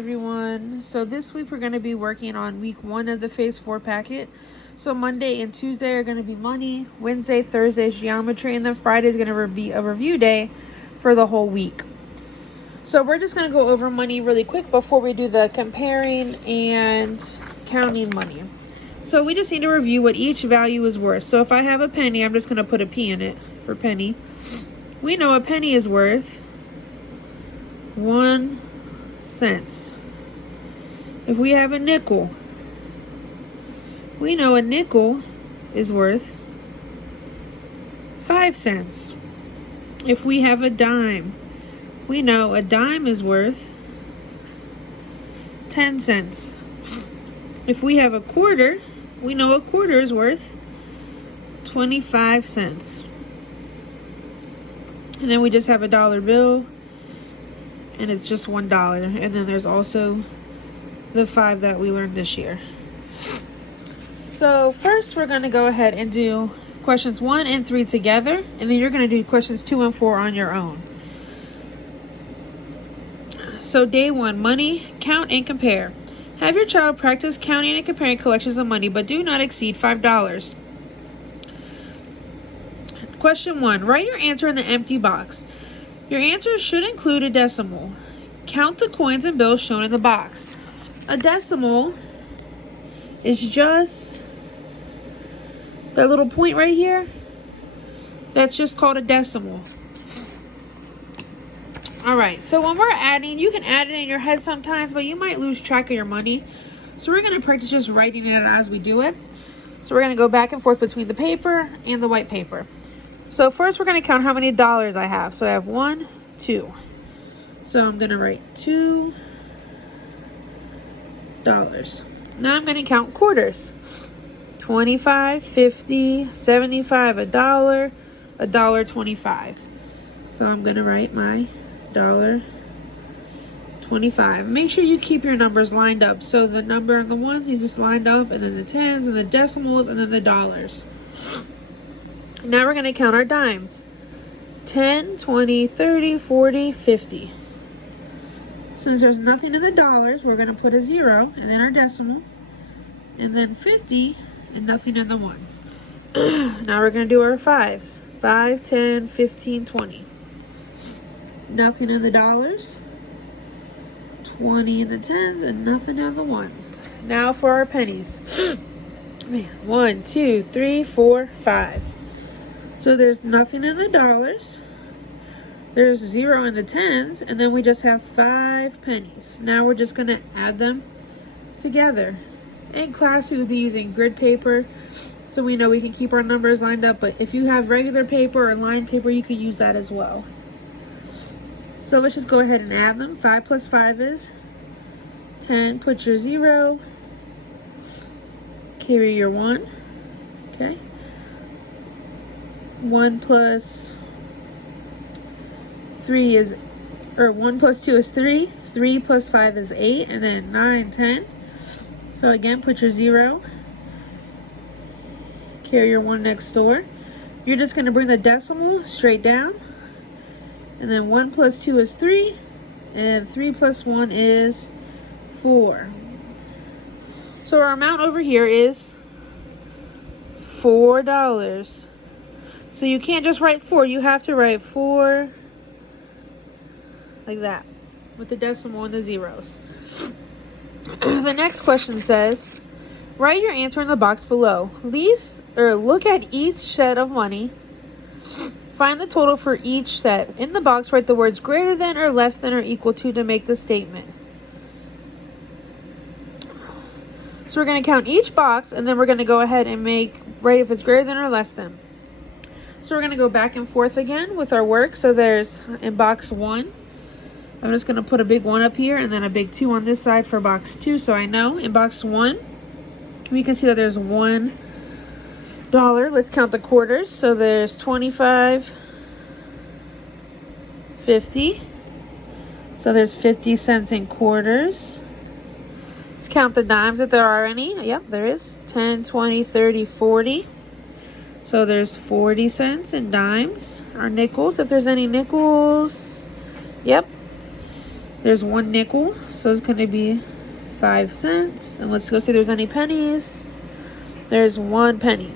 Everyone, so this week we're going to be working on week 1 of the phase 4 packet. So Monday and Tuesday are going to be money, Wednesday, Thursday is geometry, and then Friday is going to be a review day for the whole week. So we're just going to go over money really quick before we do the comparing and counting money. So we just need to review what each value is worth. So if I have a penny, I'm just going to put a P in it for penny. We know a penny is worth 1 cent. If we have a nickel, we know a nickel is worth 5 cents. If we have a dime, we know a dime is worth 10 cents. If we have a quarter, we know a quarter is worth 25 cents. And then we just have a dollar bill, and it's just $1. And then there's also the 5 that we learned this year. So first we're going to go ahead and do questions 1 and 3 together, and then you're going to do questions 2 and 4 on your own. So day 1, money, count and compare. Have your child practice counting and comparing collections of money, but do not exceed $5. Question 1, write your answer in the empty box. Your answer should include a decimal. Count the coins and bills shown in the box. A decimal is just that little point right here. That's just called a decimal. Alright, so when we're adding, you can add it in your head sometimes, but you might lose track of your money. So we're going to practice just writing it as we do it. So we're going to go back and forth between the paper and the white paper. So first we're going to count how many dollars I have. So I have 1, 2. So I'm going to write $2. Now I'm going to count quarters. 25, 50, 75, $1, $1.25. So I'm going to write my $1.25. Make sure you keep your numbers lined up. So the number and the ones is just lined up, and then the tens and the decimals and then the dollars. Now we're going to count our dimes. 10, 20, 30, 40, 50. Since there's nothing in the dollars, we're going to put a 0 and then our decimal, and then 50 and nothing in the ones. Now we're going to do our 5s. 5, 10, 15, 20. Nothing in the dollars, 20 in the tens, and nothing in the ones. Now for our pennies. Man, 1, 2, 3, 4, 5. So there's nothing in the dollars. There's 0 in the tens, and then we just have 5 pennies. Now we're just going to add them together. In class, we would be using grid paper, so we know we can keep our numbers lined up. But if you have regular paper or lined paper, you can use that as well. So let's just go ahead and add them. 5 plus 5 is 10. Put your 0. Carry your 1. Okay. 1 plus 3 is, or 1 plus 2 is 3. 3 plus 5 is 8. And then 9, 10. So again, put your 0. Carry your 1 next door. You're just going to bring the decimal straight down. And then 1 plus 2 is 3. And 3 plus 1 is 4. So our amount over here is $4. So you can't just write 4. You have to write 4 like that, with the decimal and the zeros. The next question says, write your answer in the box below. Look at each set of money. Find the total for each set. In the box, write the words greater than or less than or equal to make the statement. So we're going to count each box, and then we're going to go ahead and write if it's greater than or less than. So we're going to go back and forth again with our work. So there's in box 1. I'm just going to put a big 1 up here and then a big 2 on this side for box 2. So I know in box 1, we can see that there's $1. Let's count the quarters. So there's 25, 50. So there's 50 cents in quarters. Let's count the dimes if there are any. Yep, there is. 10, 20, 30, 40. So there's 40 cents in dimes. Our nickels, if there's any nickels. Yep. There's 1 nickel, so it's going to be 5 cents. And let's go see if there's any pennies. There's 1 penny.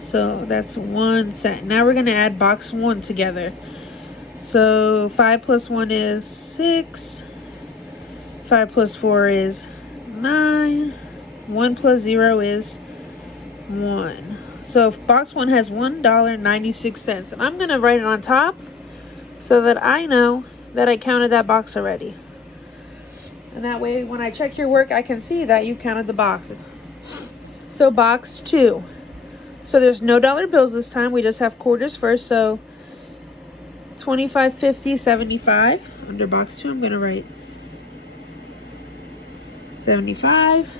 So that's 1 cent. Now we're going to add box 1 together. So 5 plus 1 is 6. 5 plus 4 is 9. 1 plus 0 is 1. So box 1 has $1.96. And I'm going to write it on top so that I know that I counted that box already. And that way when I check your work, I can see that you counted the boxes. So box 2. So there's no dollar bills this time. We just have quarters first. So 25, 50, 75. Under box 2, I'm going to write 75.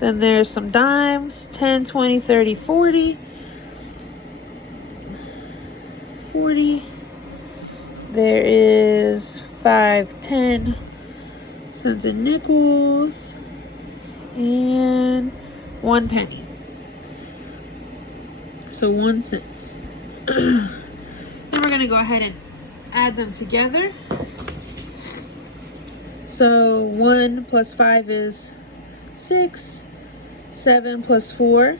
Then there's some dimes. 10, 20, 30, 40. 40. There is 5, 10 cents and nickels. And 1 penny. So 1 cent. Then we're going to go ahead and add them together. So 1 plus 5 is 6. 7 plus 4,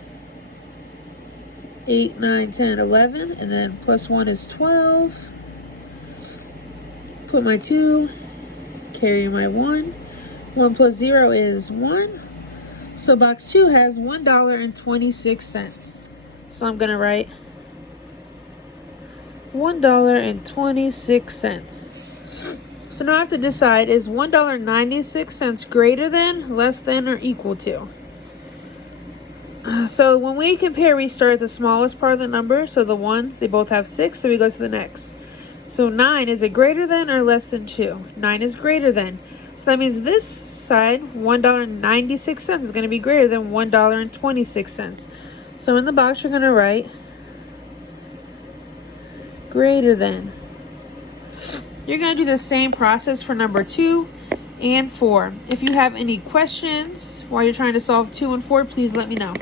8, 9, 10, 11. And then plus 1 is 12. Put my 2. Carry my 1. 1 plus 0 is 1. So box 2 has $1.26. So I'm going to write $1.26. So now I have to decide, is $1.96 greater than, less than, or equal to? So when we compare, we start at the smallest part of the number. So the ones, they both have 6, so we go to the next. So 9, is it greater than or less than 2? 9 is greater than. So that means this side, $1.96 is going to be greater than $1.26. So in the box, you're going to write greater than. You're going to do the same process for number 2 and 4. If you have any questions while you're trying to solve 2 and 4, please let me know.